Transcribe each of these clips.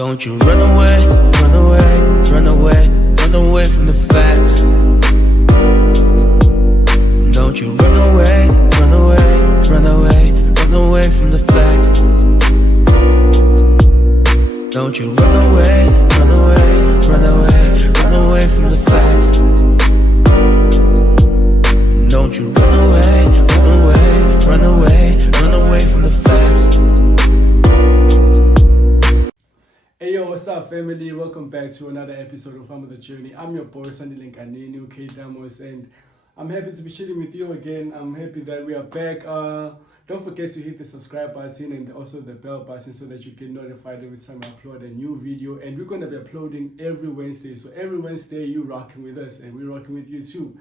Don't you run away, run away, run away, run away from the facts. Don't you run away, run away, run away, run away from the facts. Don't you run away, run away, run away, run away from the facts. Don't you run away, run away, run away, run away from the facts. Hey yo, what's up family? Welcome back to another episode of Farm of the Journey. I'm your boy Sandy Lenkanini, K Damos, and I'm happy to be chilling with you again. I'm happy that we are back. Don't forget to hit the subscribe button and also the bell button so that you get notified every time I upload a new video. And we're going to be uploading every Wednesday. So every Wednesday you rocking with us and we're rocking with you too.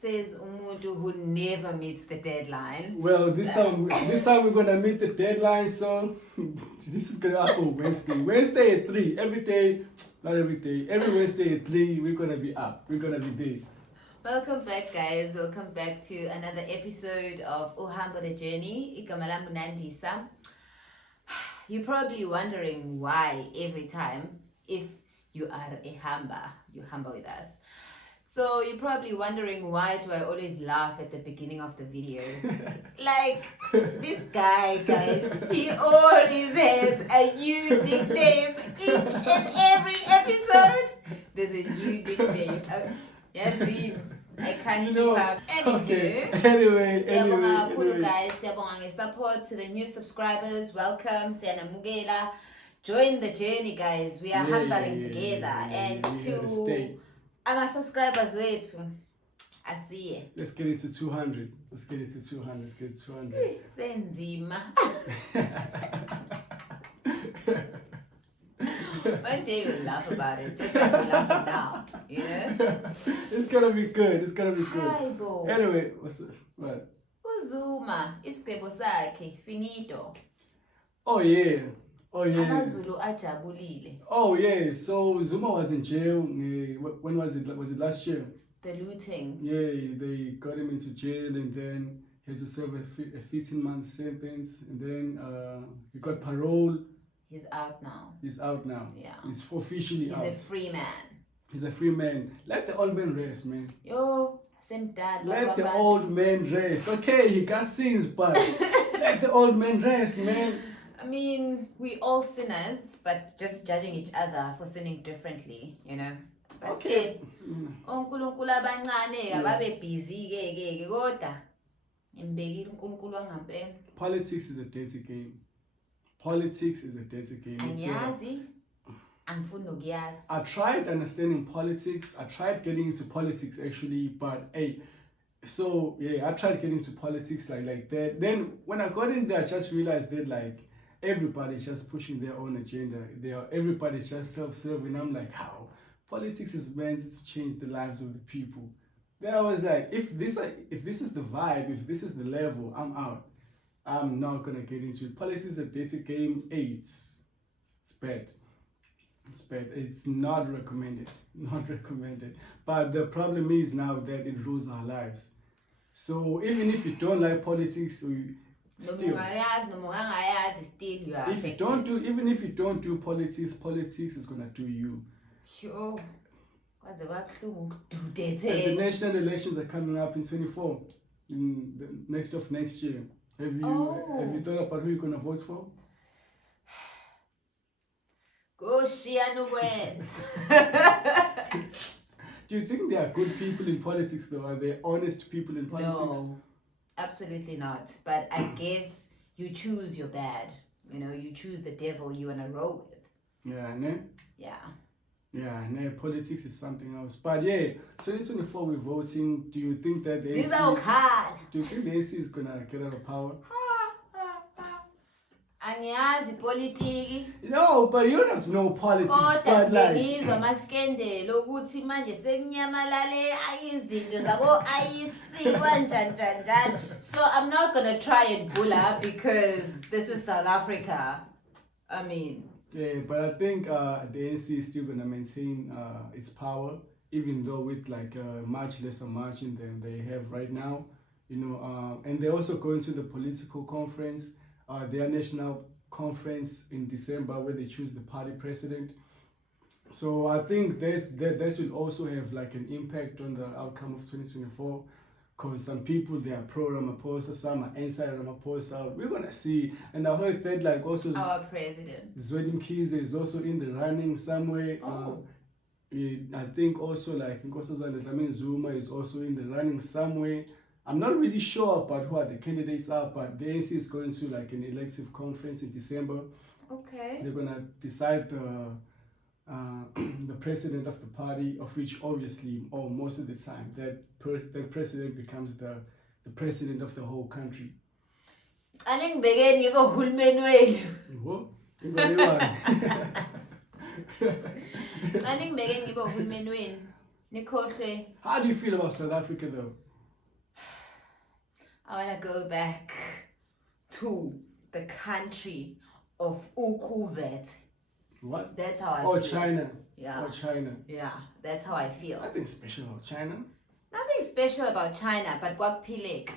Says umuntu who never meets the deadline. Well, this time we're gonna meet the deadline. So this is gonna happen Wednesday at 3 every day, not every day. Every Wednesday at 3 we're gonna be up. We're gonna be there. Welcome back, guys. Welcome back to another episode of Uhamba the Journey. Igama langu Nandisa. You're probably wondering why every time, if you are a hamba, you hamba with us. So you're probably wondering why do I always laugh at the beginning of the video? Like, this guy, guys, he always has a new nickname each and every episode. There's a new nickname. Yes, I can't keep up. Anyway, Guys, siyabonga support to the new subscribers. Welcome, siyanamukela. Join the journey, guys. We are humbling together. And to our subscribers, wait. I see it. Let's get it to 200. Let's get it to 200. Senzima. One day we'll laugh about it, just like we're laughing now, you know? It's gonna be good. Hi, bo. Anyway, what? Zuma, isigwebo sakhe, finito. Oh yeah. AmaZulu ajabulile. Oh yeah. So Zuma was in jail. When was it? Was it last year? The looting. Yeah, they got him into jail and then he had to serve a 15-month sentence and then he got parole. He's out now. Yeah. He's officially out. He's a free man. He's a free man. Let the old man rest, man. Yo, same dad. Let the old man rest. Okay, he got sins, but let the old man rest, man. I mean, we all sinners, but just judging each other for sinning differently, you know. But okay. Onkulunkulu abancane ababe busy ke kodwa imbekile uNkulunkulu wangampela. Politics is a dirty game. Angiyazi. Angifuni nokuyazi. I tried understanding politics. I tried getting into politics actually, but I tried getting into politics like that. Then when I got in there, I just realized that like everybody's just pushing their own agenda. Everybody's just self-serving. I'm like, how? Politics is meant to change the lives of the people. Then I was like, if this is the vibe, if this is the level, I'm out. I'm not gonna get into it. Politics is a dirty game. It's bad. It's not recommended. But the problem is now that it rules our lives. So even if you don't like politics, even if you don't do politics is gonna do you. Sure. And the national elections are coming up in 24, in the next year. Have you thought about who you're gonna vote for? Do you think there are good people in politics though? Are there honest people in politics? No, absolutely not. But I guess you choose your bad. You know, you choose the devil you wanna roll with. Yeah, ne? Yeah, politics is something else. But yeah, 2024 we're voting. Do you think that the AC is gonna get out of power? Angiyazi politiki. No, but you don't know politics. But like, ngizwa amaskendelo ukuthi manje sekunyamalale izinto zabo ayisikwa njani. So I'm not gonna try and bull up because this is South Africa. I mean. Yeah, but I think the ANC is still gonna maintain its power, even though with like a much lesser margin than they have right now. You know, and they're also going to the political conference, their national conference in December where they choose the party president. So I think that will also have like an impact on the outcome of 2024. Because some people, they are pro-Ramaphosa, some are anti-Ramaphosa. We're going to see. And I heard that like also Our president. Zwedim Kize is also in the running somewhere. Oh. I think also like Zuma is also in the running somewhere. I'm not really sure about who the candidates are, but the ANC is going to like an elective conference in December. Okay. They're going to decide the president of the party, of which obviously, or most of the time, that president becomes the president of the whole country. I think begin you go hulmeni wenu. What? Ingolewani? I think begin you go hulmeni wenu. Nikhohle. How do you feel about South Africa though? I want to go back to the country of Ukuvet. What? That's how I Oh, feel. China. Yeah. Oh, China. Yeah, that's how I feel. Nothing special about China. Nothing special about China, but kwakphileka.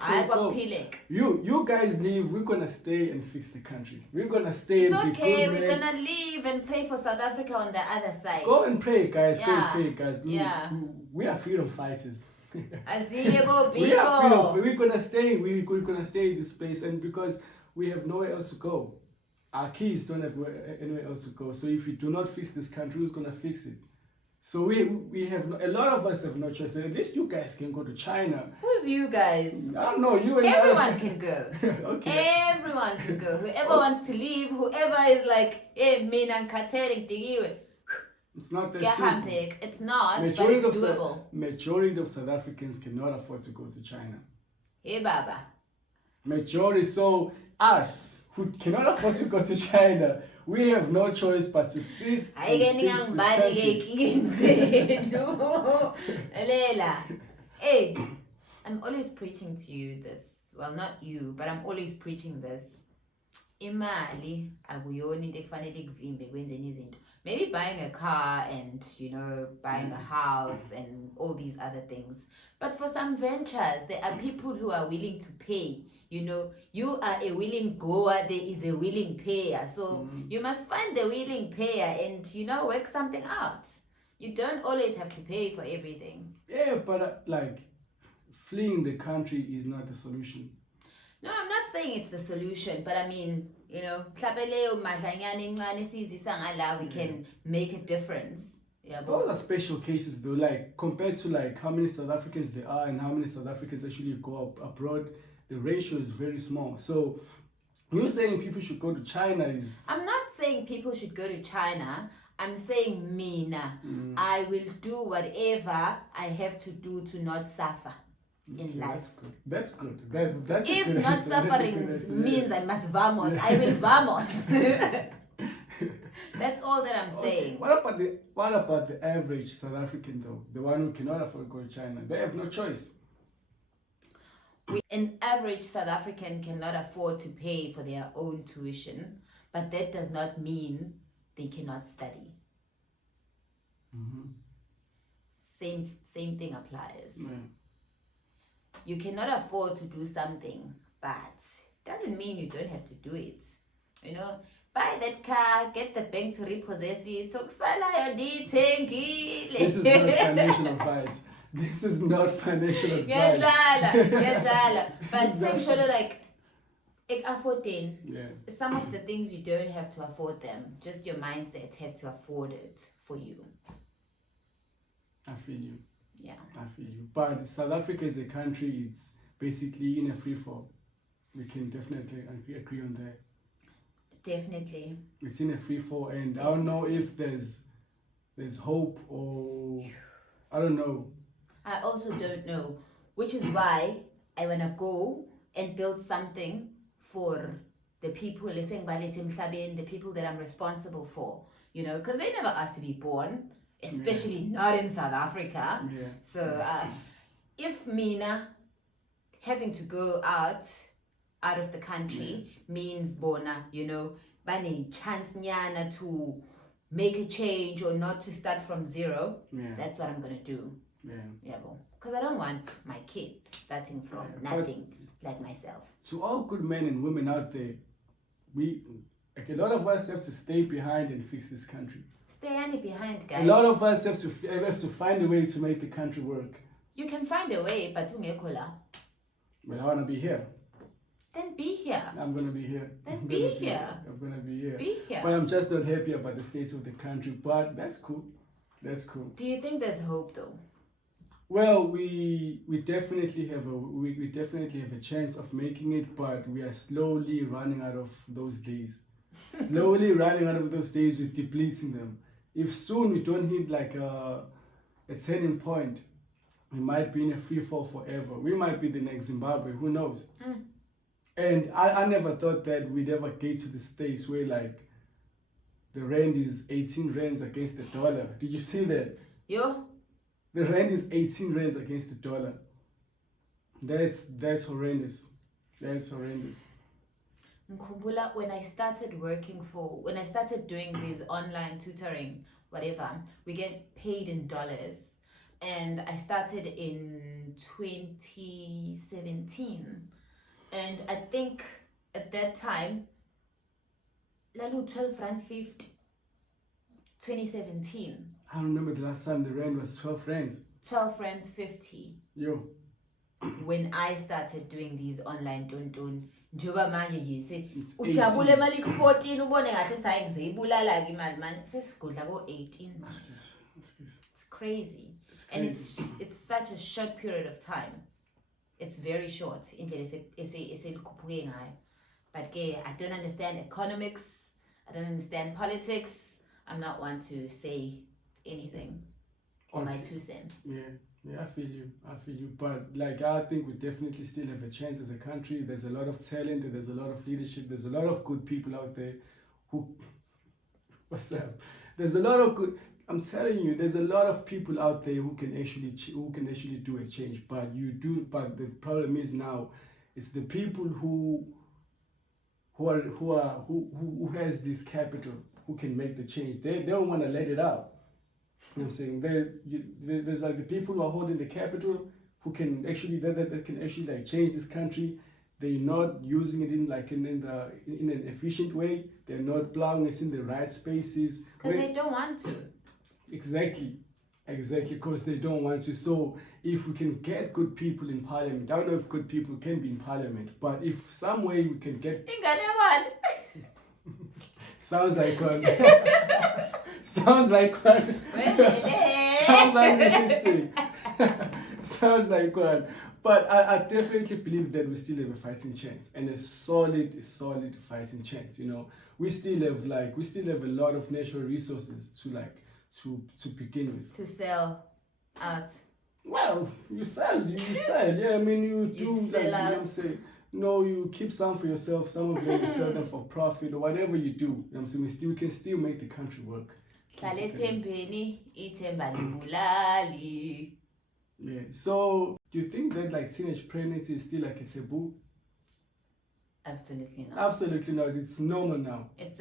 I kwakphileka. You guys leave. We're gonna stay and fix the country. We're gonna stay. It's and be okay. good We're men. gonna leave and pray for South Africa on the other side. Go and pray, guys. Go and Yeah. pray, guys. Yeah. We are freedom fighters. Aziyebo We are freedom. people. We're gonna stay. We're gonna stay in this place, and because we have nowhere else to go, our kids don't have anywhere else to go. So if we do not fix this country, who's gonna fix it? So we have a lot of us have no choice. At least you guys can go to China. Who's you guys? I don't know you and Everyone can go. Okay. Everyone can go. Whoever wants to leave, whoever is like, hey, mina ngikhathele ngidikiwe. It's not that simple. Gehambek. It's not, but it's doable. Majority of South Africans cannot afford to go to China. Hey, Baba. Majority, so us who cannot afford to go to China, we have no choice but to sit and fix this country. Hey, I'm always preaching to you this. Well, not you, but I'm always preaching this. Imali akuyona into ekufanele ikuvimbe kwenzeni izinto. Maybe buying a car and, buying a house and all these other things. But for some ventures, there are people who are willing to pay. You are a willing goer, there is a willing payer. So you must find the willing payer and, work something out. You don't always have to pay for everything. Yeah, but fleeing the country is not the solution. No, I'm not saying it's the solution, but I mean, we can make a difference. Yeah, those are special cases though, compared to how many South Africans there are and how many South Africans actually go abroad, the ratio is very small. So you're saying people should go to China is... I'm not saying people should go to China. I'm saying mina. I will do whatever I have to do to not suffer in life. That's good. That's if good not answer. suffering means I must vamos, I will vamos. That's all that I'm saying. What about the average South African though? The one who cannot afford to go to China. They have no choice. An average South African cannot afford to pay for their own tuition, but that does not mean they cannot study. Same thing applies. Yeah. You cannot afford to do something, but doesn't mean you don't have to do it. Buy that car, get the bank to repossess it. This is not financial advice. This is not financial advice. But sexually, affording. Yeah. Some of the things you don't have to afford them. Just your mindset has to afford it for you. I feel you. Yeah. I feel you. But South Africa is a country, it's basically in a free fall. We can definitely agree on that. Definitely. It's in a free fall, and I don't know if there's hope or I don't know. I also don't know, which is why I want to go and build something for the people, the people that I'm responsible for, because they never asked to be born, especially not in South Africa. Yeah. So if Mina having to go out of the country means bona, bane chance nyana to make a change or not to start from zero, that's what I'm going to do. Yeah, because I don't want my kids starting from nothing like myself. To all good men and women out there, a lot of us have to stay behind and fix this country. Stay any behind, A guys. lot of us have to find a way to make the country work. You can find a way, but ungekho la. But I want to be here. Then be here. I'm going to be here. Then I'm be gonna here. I'm going to be here. Be here. But I'm just not happy about the state of the country. But that's cool. That's cool. Do you think there's hope though? Well, we definitely have a chance of making it, but we are slowly running out of those days. Slowly running out of those days, we're depleting them. If soon we don't hit like a turning point, we might be in a free fall forever. We might be the next Zimbabwe, who knows? And I never thought that we'd ever get to the stage where like the rand is 18 rands against the dollar. Did you see that? Yo, The rand is 18 rands against the dollar. That's horrendous. That's horrendous. Mkhumbula, when I started doing these online tutoring, whatever, we get paid in dollars. And I started in 2017. And I think at that time, lalu 12 rand 50, 2017. I remember the last time the rand was 12 rands. 12 rands 50. Yo. When I started doing these online tontoni, njoba manje nje se It's ujabule mali ku-14 ubone ngathi ukuthi hayi ngizoyibulala ke imali manje sesigudla ko-18 manje. It's crazy. And it's such a short period of time. It's very short indlela eselikhuphuke ngayo. But I don't understand economics. I don't understand politics. I'm not one to say anything or my 2 cents. Yeah, I feel you. But like, I think we definitely still have a chance as a country. There's a lot of talent, there's a lot of leadership, there's a lot of good people out there who, what's up? There's a lot of good, I'm telling you, there's a lot of people out there who can actually do a change. But the problem is now, it's the people who has this capital who can make the change. They don't want to let it out. You know what I'm saying? There's like the people who are holding the capital who can actually that can actually like change this country. They're not using it in an efficient way. They're not plowing it in the right spaces. Because they don't want to. Exactly, because they don't want to. So if we can get good people in parliament, I don't know if good people can be in parliament, but if some way we can get... Sounds like one. Sounds like one. Sounds like this thing. Sounds like one. But I definitely believe that we still have a fighting chance, and a solid fighting chance. You know, we still have a lot of natural resources to begin with. To sell out. Well, you sell. Yeah, I mean you do. You like, sell you know out. what I'm saying? No, you keep some for yourself. Some of them you sell them for profit or whatever you do. You know what I'm saying? We can still make the country work. Yeah. So, do you think that like teenage pregnancy is still like a taboo? Absolutely not. Absolutely not. It's normal now. It's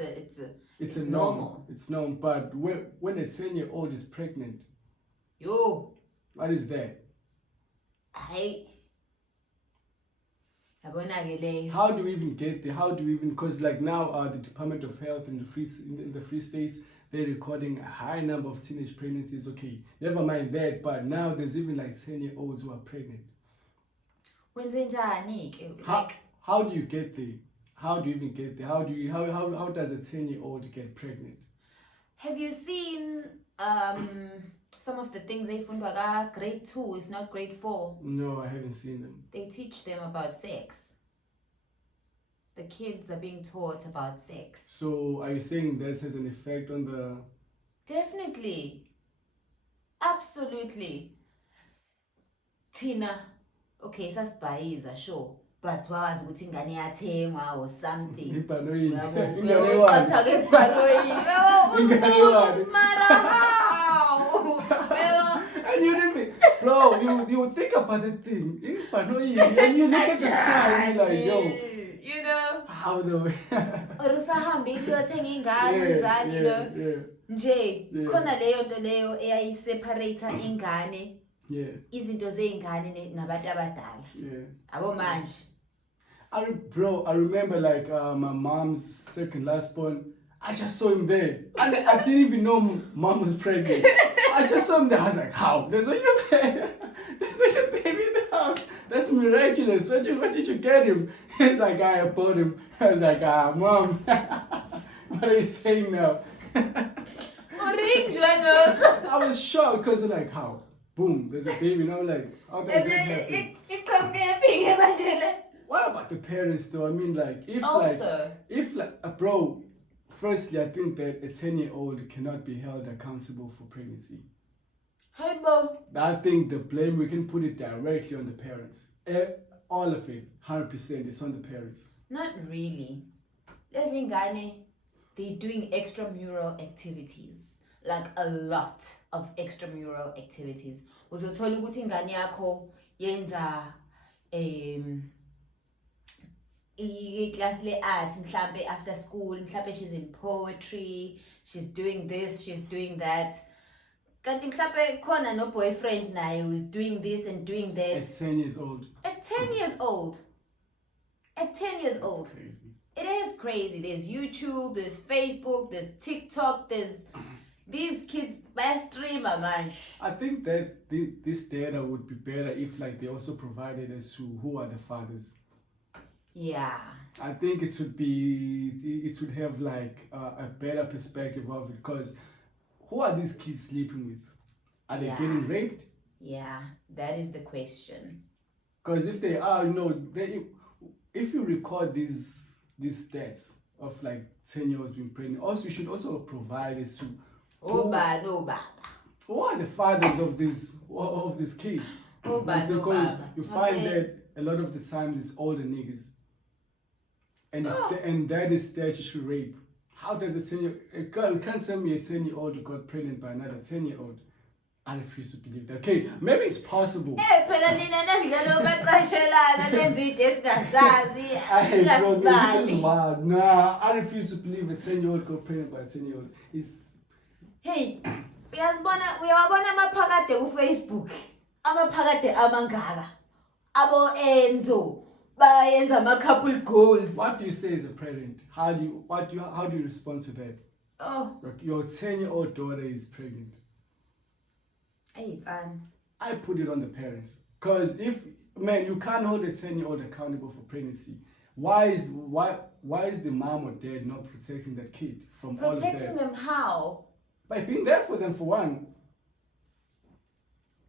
normal. It's normal. But when a 10-year-old is pregnant, yo, what is that? How do we even get there? Because like now the Department of Health in the Free States, they're recording a high number of teenage pregnancies. Okay, never mind that, but now there's even like 10-year-olds who are pregnant. How do you get there? How do you even get there? How does a 10-year-old get pregnant? Have you seen some of the things they found like grade 2, if not grade 4? No, I haven't seen them. They teach them about sex. The kids are being taught about sex. So are you saying that has an effect on the... Definitely. Absolutely. Tina, okay, sasibhayiza, sure. But wazi ukuthi ingane yathengwa or something. Ibhanoyi. Uyaqatha ke ibhanoyi. And you didn't, bro, you think about the thing. Ibhanoyi. And you look at the sky and you're like, yo. You know? How the way? Or usahambe uyothenga ingane uzali lo. Nje khona leyo nto leyo eyayiseparate ingane. Yeah. Izinto zeingane nabantu abadala. Yeah. Abo manje. I remember like my mom's second last born. I just saw him there. And I didn't even know mom was pregnant. I just saw him there. I was like, how? There's such a baby in the house. That's miraculous. Where did you get him? He's like, I bought him. I was like, mom. What are you saying now? I was shocked because like, how? Boom, there's a baby. And I'm like, how does that happen? What about the parents though? I mean, like, bro, firstly, I think that a 10-year-old cannot be held accountable for pregnancy. Hey, Bo. I think the blame, we can put it directly on the parents. All of it, 100%, it's on the parents. Not really. There's ingane, they're doing extramural activities. Like a lot of extramural activities. Uzothola ukuthi ingane yakho yenza class le-art mhlambe after school, mhlambe she's in poetry, she's doing this, she's doing that. Kanti mhlambe khona no boyfriend naye who's doing this and doing that. At 10 years old. At 10 years old. At 10 years That's old. Crazy. It is crazy. There's YouTube, there's Facebook, there's TikTok, there's these kids by streamer, man. I think that this data would be better if like they also provided as to who are the fathers. Yeah. I think it would have like a better perspective of it, because who are these kids sleeping with? Are they getting raped? Yeah, that is the question. Because if they are, if you record these stats of like 10-year-olds being pregnant, also you should also provide as to who are the fathers of these kids. Because you find that a lot of the times it's older niggas. And and that is statutory rape. How does a 10-year-old girl, you can't tell me a 10-year-old who got pregnant by another 10-year-old? I refuse to believe that. Okay, maybe it's possible. This is wild. Nah, I refuse to believe a 10-year-old got pregnant by a 10-year-old. Hey, uyawabona amaphakade ku-Facebook, amaphakade amangaka, abo Enzo bayenza ama-couple goals. What do you say as a parent? How do you respond to that? Oh, Like your 10-year-old daughter is pregnant. hey, I put it on the parents, because you can't hold a 10-year-old accountable for pregnancy. Why is the mom or dad not protecting that kid from all of that? protecting them how? By being there for them, for one.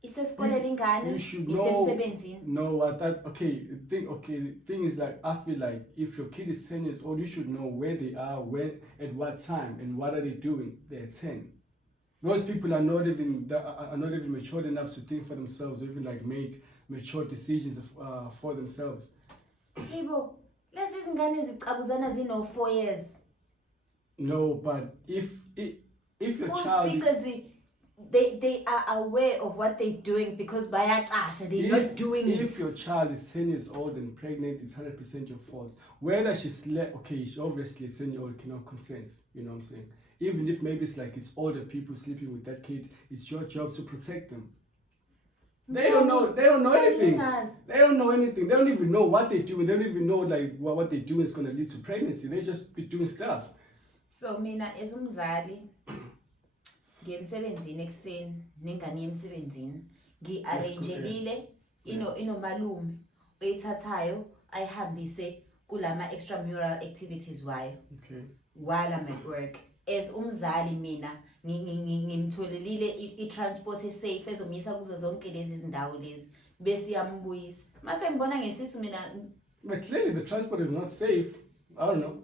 Isesikoleni ingane, You should know. isemsebenzini. No, the thing is, like, I feel like if your kid is 10 years old, you should know where they are, at what time, and what are they doing. They're 10. Those people are not even matured enough to think for themselves, or even like make mature decisions for themselves. Hey, bo, lezi izingane zicabuzana zino 4 years. No, but if your Most child because they are aware of what they're doing, because they're not doing it. If your child is 10 years old and pregnant, it's 100% your fault. Whether she slept, obviously a 10-year-old cannot consent, you know what I'm saying? Even if maybe it's older people sleeping with that kid, it's your job to protect them. They don't know anything. They don't know anything. They don't even know what they're doing. They don't even know like what they're doing is going to lead to pregnancy. They just be doing stuff. So mina as umzali ngemsebenzini ekseni nengane emsebenzini ngi-arrangelile inomalume oyithathayo ayihambise kulama extramural activities wayo. Okay. While I'm at work, as umzali mina ngimtholelile i-transport safe ezomisa kuzo zonke lezi zindawo lezi bese yambuyisa mase ngibona ngesisu mina. But clearly the transport is not safe. I don't know.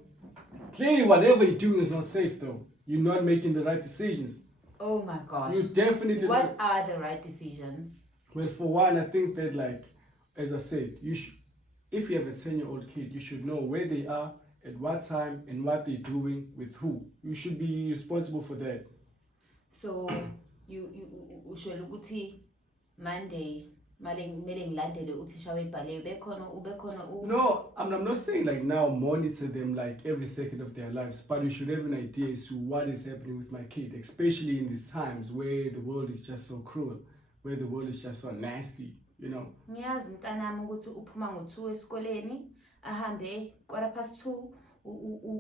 Clearly whatever you're doing is not safe though. You're not making the right decisions. Oh my gosh. You definitely. What are the right decisions? Well, for one, I think that, like, as I said, if you have a 10-year-old kid, you should know where they are, at what time, and what they're doing with who. You should be responsible for that. So you usho ukuthi Monday male ngilandele uthisha webhale ubekhona. No, I'm not saying like now monitor them like every second of their lives, but you should have an idea as to what is happening with my kid, especially in these times where the world is just so cruel, where the world is just so nasty, you know. Ngiyazi umntanami ukuthi uphuma ngo2 esikoleni ahambe 2:15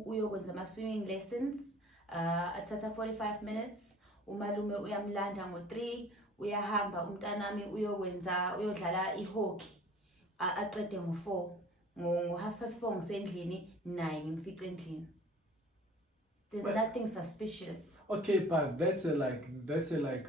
uyokwenza ama-swimming lessons, athatha 45 minutes, umalume uyamlanda ngo-3, uyahamba umntanami uyodlala i-hockey, aqede ngo-4, ngo-4:30 ngisendlini, 9 ngimfice endlini. There's nothing suspicious. Okay, but that's a like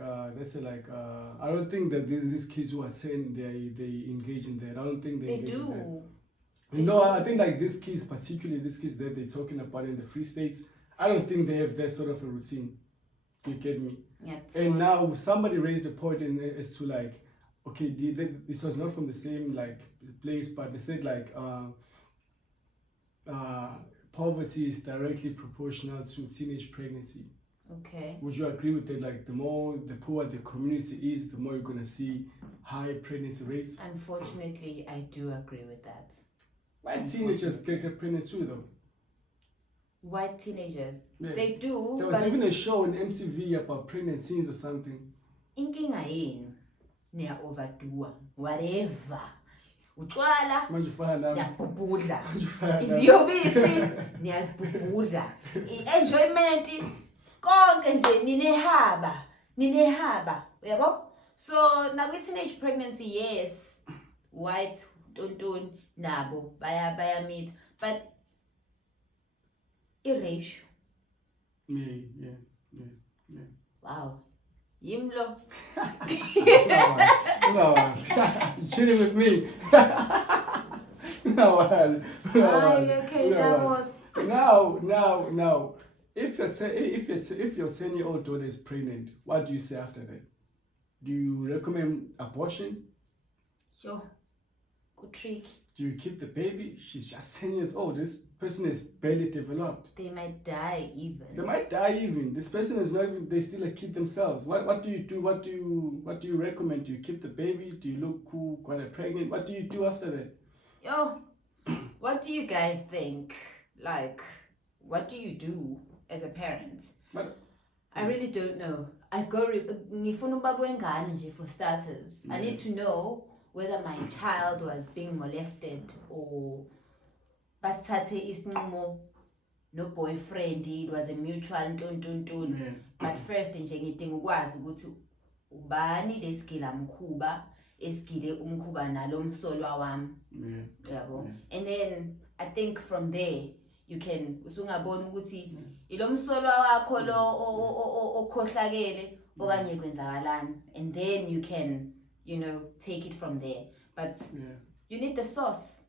I don't think that these kids who are 10 they engage in that. I don't think they engage do. in that. No, I think like these kids, particularly these kids that they're talking about in the Free States, I don't think they have that sort of a routine. You get me? Yeah. And now somebody raised a point as to like, okay, this was not from the same like place, but they said like poverty is directly proportional to teenage pregnancy. Okay. Would you agree with that? Like the poorer the community is, the more you're gonna see high pregnancy rates. Unfortunately, I do agree with that. White teenagers get pregnant too, though. White teenagers, Yeah. they do. There was but even a show on MTV about pregnant teens or something. inkinga yenu niya overdo whatever. Utshwala Manje ufana nami. niyabhubhudla, Manje ufana nami. iziyobisi niyazibhubhudla, i-enjoyment konke nje ninehaba, uyabo? So nakwi-teenage pregnancy, yes, white tontoni nabo baya meet, but i-ratio. Yeah. Wow. Yimlo. No, you're chilling with me. No, Okay, that was. Now, if your 10-year-old daughter is pregnant, what do you say after that? Do you recommend abortion? Sure. Good trick. Do you keep the baby? She's just 10 years old. This person is barely developed. They might die even. They might die even. This person is not even. They still a kid themselves. What do you do? What do you recommend? Do you keep the baby? Do you look cool, quite pregnant? What do you do after that? Yo, what do you guys think? Like, what do you do as a parent? I really don't know. I go ngifuna ubaba wengane nje for starters. I need to know whether my child was being molested or basithathe isinqumo no boyfriend, it was a mutual ntontoni. But first nje ngidinga ukwazi ukuthi ubani lesigila mkhuba esigile umkhuba nalo msolwa wami. Yabo. And then I think from there you can usungabona ukuthi ilo msolwa wakho lo okhohlakele okanye kwenzakalani, and then you can, take it from there. But you need the source.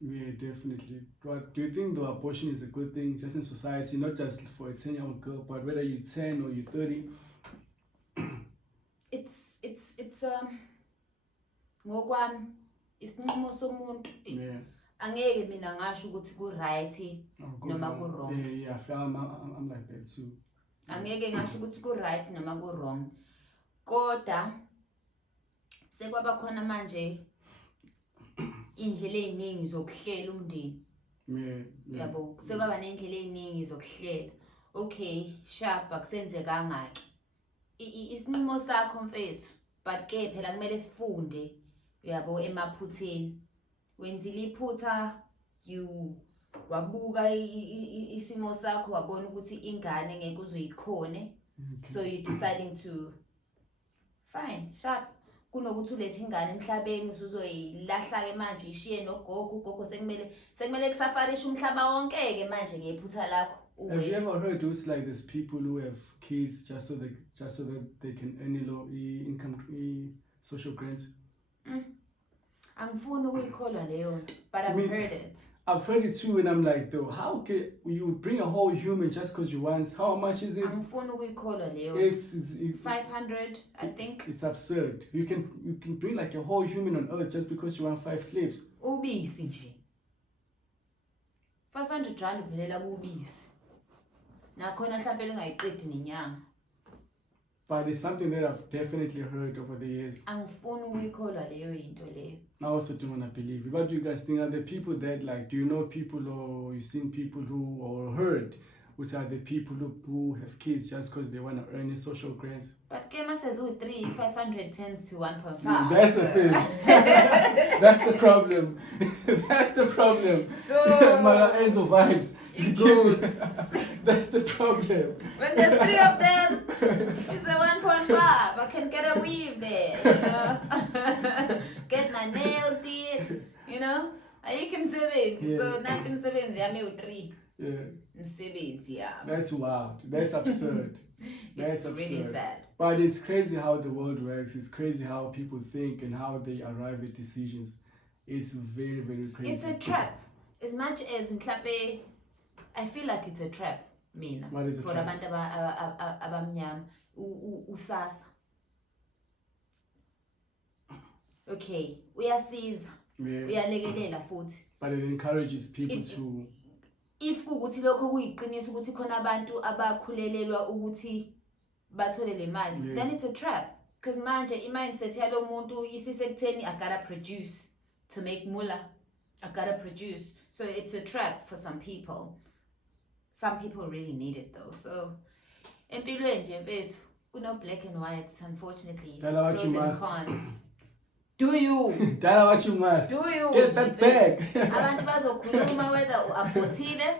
Yeah, definitely. But do you think the abortion is a good thing just in society, not just for a 10-year-old girl, but whether you're 10 or you're 30? It's ngokwami isinqumo somuntu. Yeah. Angeke mina ngasho ukuthi ku right noma ku wrong. Yeah, I'm like that too. Angeke ngasho ukuthi ku right noma ku wrong. Kodwa sekwaba khona manje indlela eziningi zokuhlela umndeni. Yabo, sekwaba nendlela eziningi zokuhlela. Okay, sharp akusenzeka ngaki. Isinqumo sakho mfethu, but ke phela kumele sifunde, yabo, emaphutheni. Wenzile iphutha, wabuka isimo sakho wabona ukuthi ingane ngeke uzoyikhone. So you deciding to fine, sharp. Kunokuthi ulethe ingane emhlabeni usuzoyilahla ke manje ishiye nogogo, ugogo sekumele kusafarishe umhlaba wonke ke manje ngephutha lakho. Have you ever heard those like there's people who have kids just so that they can earn low income social grants? Angifuni ukuyikholwa leyo nto, but I've heard it. I've heard it too, and I'm like, though, how can you bring a whole human just because you want? How much is it? Angifuni ukuyikholwa leyo. It's 500, I think. It's absurd. You can bring like a whole human on earth just because you want 5 clips. Ubisi nje. 500 rand uvelela kubisi. Nakhona mhlawumbe ungayiqedi nenyanga. But it's something that I've definitely heard over the years. Angifuni ukuyikholwa leyo into leyo. I also don't want to believe it. What do you guys think? Are there people that, like, do you know people or you've seen people who, or heard, which are the people who have kids just because they want to earn a social grants. But Kema says 500 tends to 1.5. That's the thing. That's the problem. That's the problem. So Mala Enzo vibes. it goes. That's the problem. When there's 3 of them, it's a 1.5. I can get a weave there, you know. Get my nails did, you know. Ayikho imsebenzi. So nathi imsebenzi yami u3. Yeah. Msebenzi yami. That's wild. That's absurd. That's It's really absurd. sad. But it's crazy how the world works. It's crazy how people think and how they arrive at decisions. It's very, very crazy. It's a trap. As much as mhlambe, I feel like it's a trap. Mina. What is a for trap? abantu abamnyama usasa. Okay, uyasiza. Yeah. Uyalekelela futhi. But it encourages people to. If kukuthi lokho kuyiqiniso ukuthi khona abantu abakhulelelwa ukuthi bathole le mali, then it's a trap. Because manje i-mindset yalo muntu isisekutheni I gotta produce to make moolah. I gotta produce. So it's a trap for some people. Some people really need it though. So empilweni nje mfethu kuno black and white, unfortunately. Tell her what pros you and must. cons. Do you? Tell her what you must. Do you? Get that bag. Abantu bazokhuluma whether u-abortile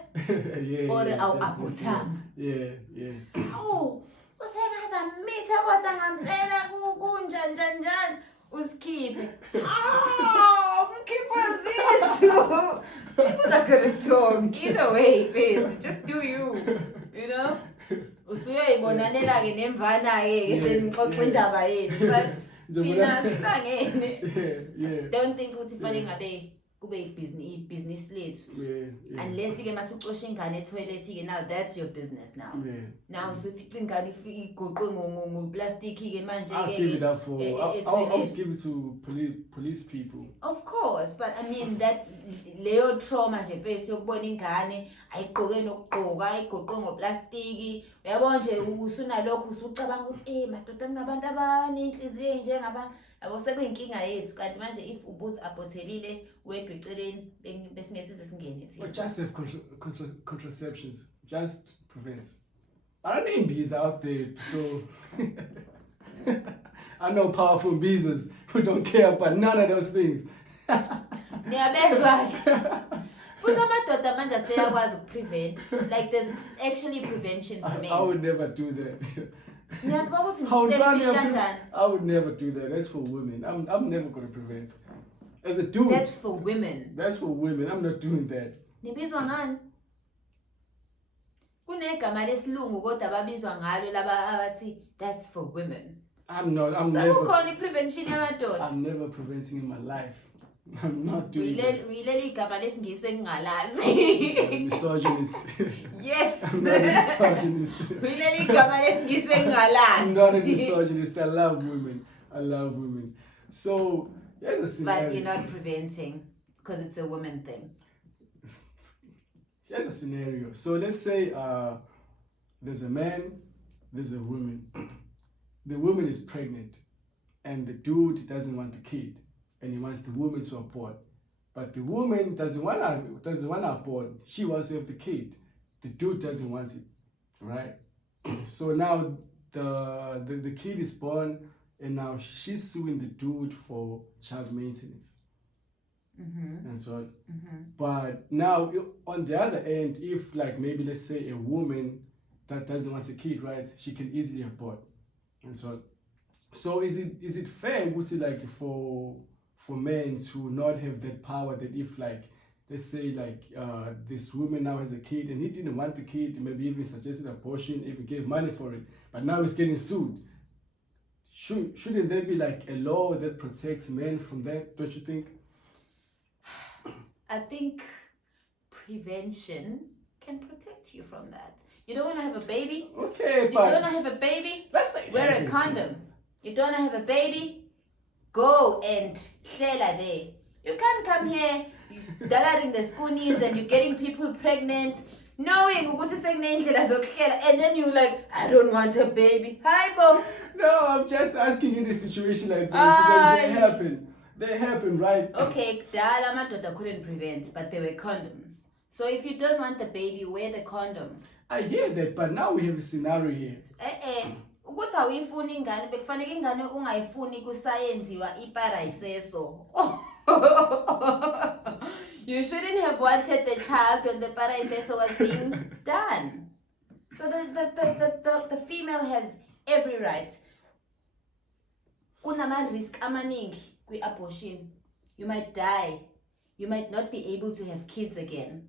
Yeah, or yeah, awu-abortanga. yeah, yeah. Awu, usengazammitha kodwa ngamtshela kunjani usikhiphe. Mkhipha zisu. People are gonna talk. Either way, bitch. Just do you. You know? Usuyoyibonanela ke nemvana ke senixoxa indaba yenu. But thina sihlangene. Yeah. Don't think ukuthi fanele ngabe kube business lethu. Yeah. Unless ke masucosha ingane etoilet ke, now that's your business now. Yeah. Now usufica ingane igoqwe ngoplastic ke manje I'll ke. give it up for. I'll etoilet. give it to police people. Of course, but I mean that leyo trauma nje mfethu yokubona ingane ayiqoke nokugqoka ayigoqwe ngoplastic. Uyabona nje usunalokho usucabanga ukuthi madoda kunabantu abanenhliziyo njengaba yabo sekuyinkinga yethu kanti manje if abortelile wedwa eceleni besingesize singene Or thina. just have contraceptions. Just prevents. I don't need bees out there, so I know powerful bees who don't care about none of those things. Niyabezwa futhi amadoda manje aseyakwazi ukuprevent, like there's actually prevention for men. I would never do that. Niyaziba ukuthi I would selfish never kanjani? I would never do that. That's for women. I'm never gonna prevent. As a dude, That's for women. that's for women. I'm not doing that. Nibizwa ngani? Kunegama lesilungu kodwa babizwa ngalo laba abathi that's for women. I'm Sakukhona i-prevention yamadoda. I'm never preventing in my life. I'm not doing that. Uyileli igama lesingisi engingalazi. I'm a misogynist. Yes. I'm not a misogynist. Uyileli igama lesingisi engingalazi. I'm not a misogynist. I love women. I love women. So here's a scenario. But you're not preventing because it's a woman thing. Here's a scenario. So let's say there's a man, there's a woman. The woman is pregnant, and the dude doesn't want the kid, and he wants the woman to abort. But the woman doesn't want to abort. She wants to have the kid. The dude doesn't want it, right? So now the kid is born, and now she's suing the dude for child maintenance. And so but now on the other end, if like maybe let's say a woman that doesn't want a kid, right, she can easily abort. And so is it fair, would say, like for men to not have that power, that if like let's say like this woman now has a kid and he didn't want the kid, maybe even suggested abortion, even gave money for it, but now he's getting sued. Shouldn't there be like a law that protects men from that, don't you think? I think prevention can protect you from that. You don't want to have a baby? Okay, You don't want to have a baby? let's say Wear a condom. You don't want to have a baby? Go and hlela there. You can't come here in the schoonies and you're getting people pregnant, knowing ukuthi sekunendlela zokuhlela, and then you're like, I don't want a baby. Hi, Bo. No, I'm just asking in a situation like that because they happen. They happen, right? Okay, kudala amadoda couldn't prevent, but there were condoms. So if you don't want the baby, wear the condom. I hear that, but now we have a scenario here. Ukuthi awuyifuni ingane bekufanele ingane ungayifuni kusayenziwa iparayiseso. You shouldn't have wanted the child when the paraiseso was being done. So the female has every right. Kunama risk amaningi kwi-abortion. You might die. You might not be able to have kids again.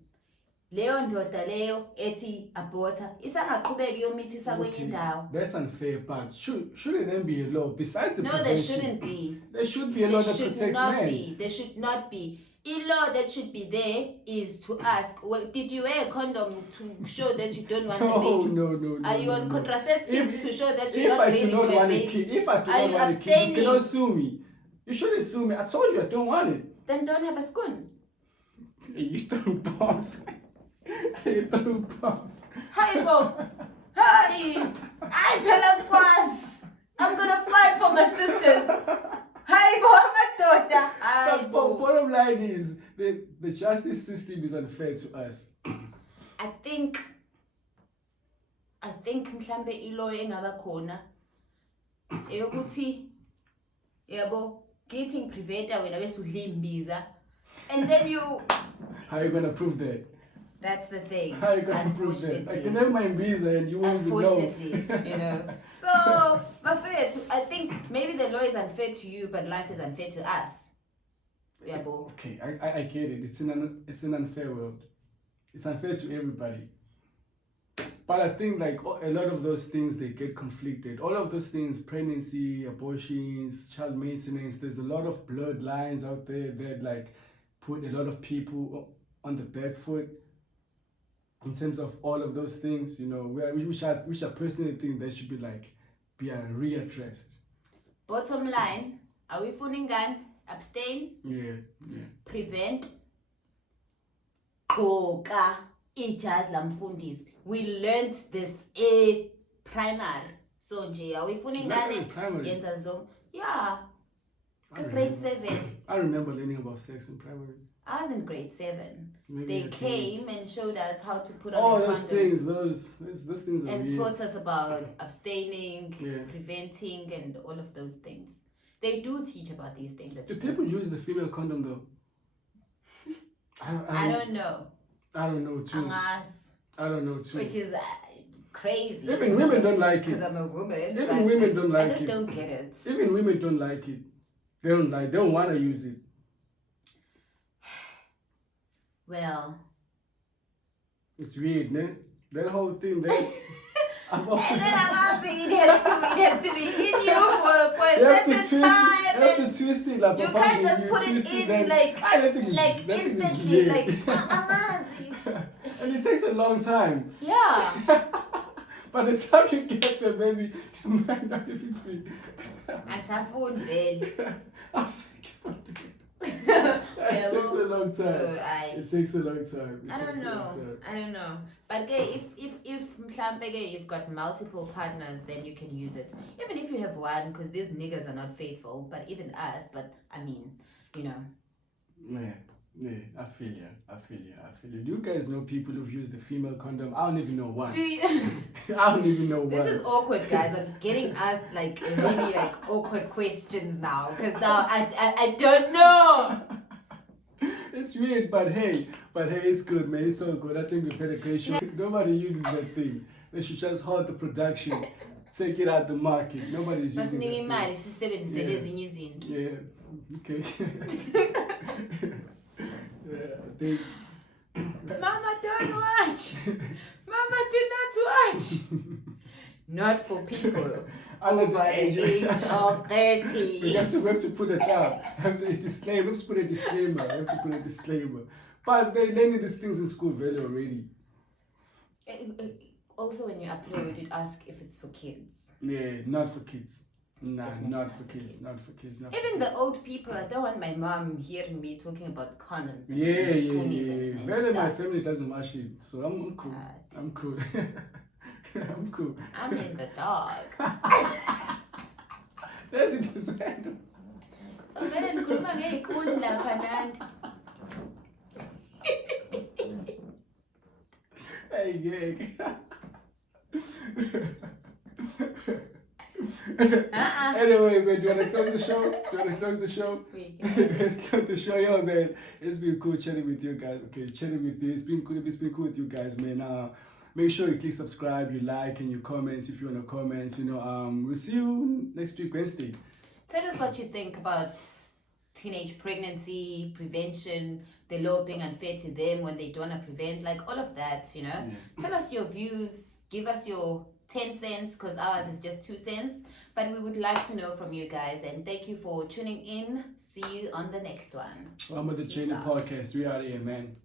Leyo ndoda leyo ethi aborta isangaqhubeki yomithisa kwenye indawo. That's unfair, but shouldn't there be a law besides the prevention? No, there shouldn't be. There should be a law that protects men. There should not be. A law that should be there is to ask, well, did you wear a condom to show that you don't want the baby? No. Are you on contraceptives to show that you're if not I ready do not for a want baby? a kid, if I do Are not you want a kid, you abstaining? cannot sue me. You shouldn't sue me. I told you I don't want it. Then don't have a spoon. You threw bombs. You threw bombs. Hi, Bo. Hi. I Pelagwas. I'm gonna fight for my sisters. Hi, Bo. I'm a daughter. Hi, But Bo. bottom line is, the justice system is unfair to us. I think mhlambe ilo engaba khona eyokuthi yabo getting preventer wena bese udla imbiza and then you How are you gonna prove that? that's the thing. How are you gonna prove that? I can have my visa and you won't even know. Unfortunately, So, I think maybe the law is unfair to you, but life is unfair to us. Yabo. Okay, I get it. It's an unfair world. It's unfair to everybody. But I think like a lot of those things, they get conflicted. All of those things, pregnancy, abortions, child maintenance, there's a lot of blurred lines out there that like put a lot of people on the back foot in terms of all of those things, which I personally think they should be readdressed. Bottom line, are we fooling gun? Abstain? Yeah. Prevent? Goka ijaz lamfundis. We learned this primary. So nje, are we fooling gun? Primary. Yeah. Grade 7. I remember learning about sex in primary. I was in grade 7. Maybe they came and showed us how to put on a condom. those things are and weird. taught us about abstaining, preventing, and all of those things. They do teach about these things. Do people use the female condom though? I don't know. I don't know too. I don't know too. Which is crazy. Even women don't like it. Because I'm a woman. Even women don't like it. I just don't get it. Even women don't like it. They don't want to use it. Well, it's weird, man. That whole thing there. and then it has to be in you for a certain time. You have to twist it like you can't just put it in like instantly, like and it takes a long time. Yeah. By the time you get there, baby, you might not even be. I was like, it takes a long time. So it takes a long time. I don't know. But if mhlambe you've got multiple partners, then you can use it. Even if you have one, because these niggas are not faithful. But even us. But I mean, Yeah, I feel you. Do you guys know people who've used the female condom? I don't even know one. Do you? I don't even know one. This is awkward, guys. I'm getting asked really awkward questions now because now I don't know. It's weird, but hey, it's good, man. It's all good. I think we've had a great show. Nobody uses that thing. They should just halt the production, take it out the market. Nobody's using that thing. Yeah. Okay. Yeah, Mama, don't watch. Mama, do not watch. Not for people over the age of 30. We have to put it out. We have to put a disclaimer. But they need these things in school very already. Also, when you upload, it asks if it's for kids. Yeah, not for kids. Nah, not for kids. Even the old people, I don't want my mom hearing me talking about condoms. Yeah. Really, my family doesn't watch it, so I'm cool. I'm cool. I'm in the dark. That's it. So then, Anyway, man, do you want to close the show? Let's close the show, yo, man. It's been cool chatting with you guys. Okay, chatting with you. It's been cool with you guys, man. Make sure you click subscribe, you like, and you comments if you want to comment. We'll see you next week, Wednesday. Tell us what you think about teenage pregnancy, prevention, the law being unfair to them when they don't want to prevent, like all of that, Yeah. Tell us your views, give us your 10 cents, because ours is just 2 cents. But we would like to know from you guys, and thank you for tuning in. See you on the next one. I'm with the Journey Podcast. We are here, man.